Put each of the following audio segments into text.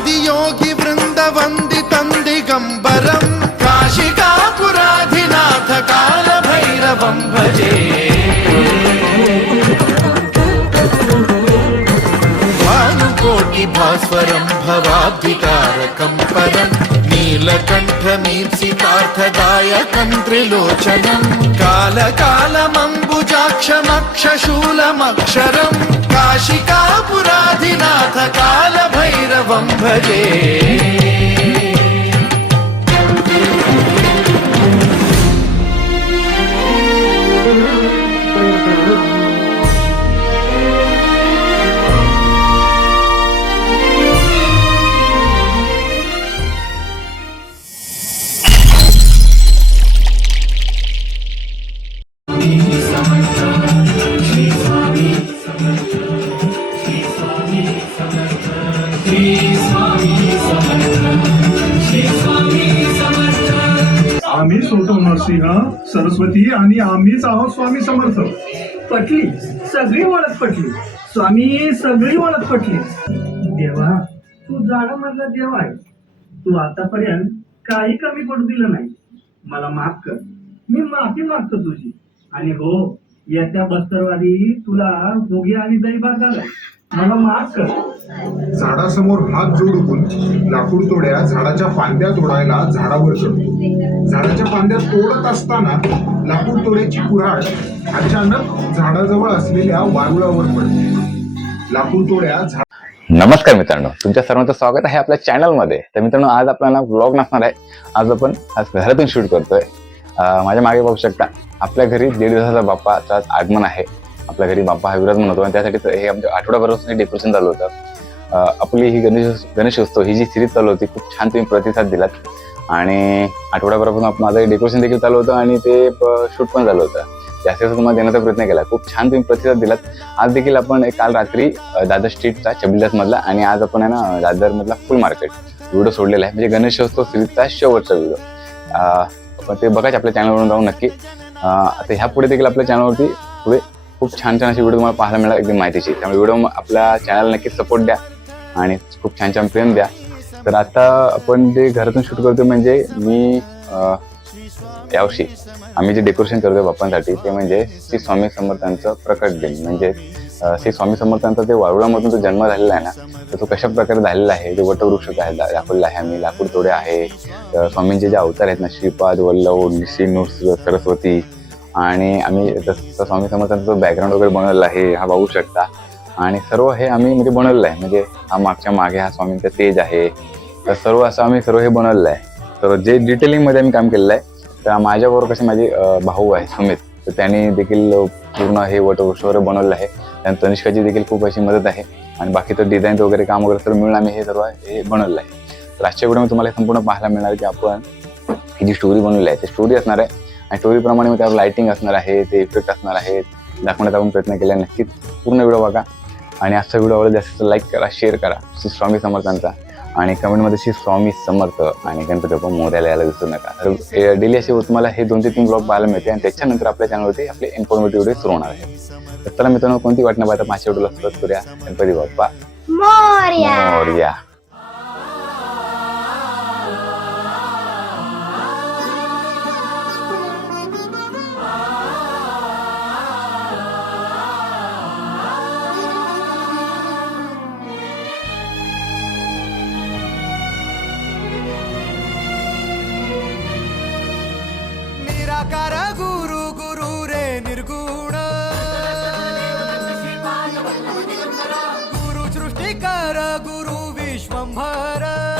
ఆదియోగి బృందవంది తంది గంబరం. కాశికాపురాధినాథ కాల భైరవం భజే. భానుకోటి భాస్వరం భవాబ్ధికారకం పరం నీలకంఠమీప్సితార్థదాయకం త్రిలోచనం కాలకాలమంబుజాక్షమక్షశూలమక్షరం కాశికాపురాధినాథ కాలభైరవం భజే सरस्वती आणि आम्हीच आहोत स्वामी समर्थ. पटली. सगळी ओळख पटली. स्वामी सगळी ओळख पटली. देवा तू झाडामधला देव आहे. तू आतापर्यंत काही कमी पडू दिलं नाही. मला माफ कर. मी माफी मागतो तुझी. आणि हो येत्या बस्तरवादी तुला भोगी आणि दैवात झालाय मला माफ कर. झाडासमोर हात जोडून लाकूड तोड्या झाडाच्या फांद्या तोडायला झाडावर चढतो झाडाच्या फांद्या तोडत असताना लाकूड तोड्याची कुऱ्हाड अचानक झाडाजवळ असलेल्या वारुळावर पडते. लाकूड तोड्या झाड नमस्कार मित्रांनो तुमच्या सर्वांचं स्वागत आहे आपल्या चॅनलमध्ये. तर मित्रांनो आज आपल्याला ब्लॉग नसणार आहे. आज आपण आज घरातून शूट करतोय. माझ्या मागे बघू शकता आपल्या घरी दीड दिवसाचा बाप्पाचं आज आगमन आहे. आपल्या घरी बाप्पा हा विराजमान होतो आणि त्यासाठी हे आमच्या आठवड्याभरापासून डेकोरेशन चालू होतं. आपली ही गणेश गणेशोत्सव ही जी सिरीज चालू होती खूप छान तुम्ही प्रतिसाद दिलात. आणि आठवड्याभरापासून आपण माझं डेकोरेशन देखील चालू होतं आणि ते शूट पण झालं होतं. जास्तीत जास्त तुम्हाला देण्याचा प्रयत्न केला. खूप छान तुम्ही प्रतिसाद दिलात. आज देखील आपण एक काल रात्री दादर स्ट्रीटचा छबिलास मधला आणि आज आपण आहे ना दादरमधला फुल मार्केट व्हिडिओ सोडलेला आहे. म्हणजे गणेशोत्सव सिरीजचा शेवटचा व्हिडिओ. आपण ते बघायचे आपल्या चॅनलवरून जाऊन नक्की. आता ह्या पुढे देखील आपल्या चॅनलवरती पुढे खूप छान छान असे व्हिडिओ तुम्हाला पाहायला मिळाला एकदम माहितीची. त्यामुळे व्हिडिओ आपल्या चॅनल नक्की सपोर्ट द्या. आणि खूप छान छान प्रेम द्या. तर आता आपण जे घरातून शूट करतो म्हणजे मी यावर्षी आम्ही जे डेकोरेशन करतो बाप्पांसाठी ते म्हणजे श्री स्वामी समर्थांचं प्रकट दिन. म्हणजे श्री स्वामी समर्थांचा ते वारुळामधून जो जन्म झालेला आहे ना तर तो कशा प्रकारे झालेला आहे? जो वटवृक्ष आहे दा- दाखवलेला आहे आम्ही लाकूड तोडे आहे. तर स्वामींचे जे अवतार आहेत ना श्रीपाद वल्लभ निशी नृस सरस्वती आणि आम्ही स्वामी समर्थांचा जो बॅकग्राऊंड वगैरे बनवलेला आहे हा बघू शकता. आणि सर्व हे आम्ही म्हणजे बनवलेलं आहे. म्हणजे हा मागच्या मागे हा स्वामींचा तेज आहे. तर सर्व असं आम्ही सर्व हे बनवलेलं आहे. तर जे डिटेलिंगमध्ये आम्ही काम केलेलं आहे तर माझ्याबरोबर कसे माझे भाऊ आहे सुमित तर त्यांनी देखील पूर्ण हे वटवृक्ष वगैरे बनवलेलं आहे. आणि तनिष्काची देखील खूप अशी मदत आहे. आणि बाकीचं डिझाईन वगैरे काम वगैरे सर्व मिळून आम्ही हे सर्व हे बनवलेलं आहे. तर आजच्या व्हिडिओमध्ये तुम्हाला हे संपूर्ण पाहायला मिळणार की आपण ही जी स्टोरी बनवली आहे ती स्टोरी असणार आहे. आणि स्टोरीप्रमाणे मग त्यावर लायटिंग असणार आहे ते इफेक्ट असणार आहेत. दाखवण्याचा आपण प्रयत्न केला आहे. नक्कीच पूर्ण व्हिडिओ बघा. आणि आजचा व्हिडिओ आवडला जास्त लाईक करा शेअर करा. श्री स्वामी समर्थांचा. आणि कमेंटमध्ये श्री स्वामी समर्थ आणि गणपती बाप्पा मोर्याला यायला विसरू नका. तर डेली असे तुम्हाला हे दोन ते तीन ब्लॉग पाहायला मिळते आणि त्याच्यानंतर आपल्या चॅनलवरती आपले इन्फॉर्मेटिव्ह व्हिडिओ सुरू होणार आहे तर चला मित्रांनो कोणती वाटणं पाहता माझ्या व्हिडिओला सुरुवात करूया. गणपती बाप्पा. मोर्या. गुरु सृष्टिकर गुरु विश्वंभर।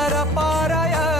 सागर पारायण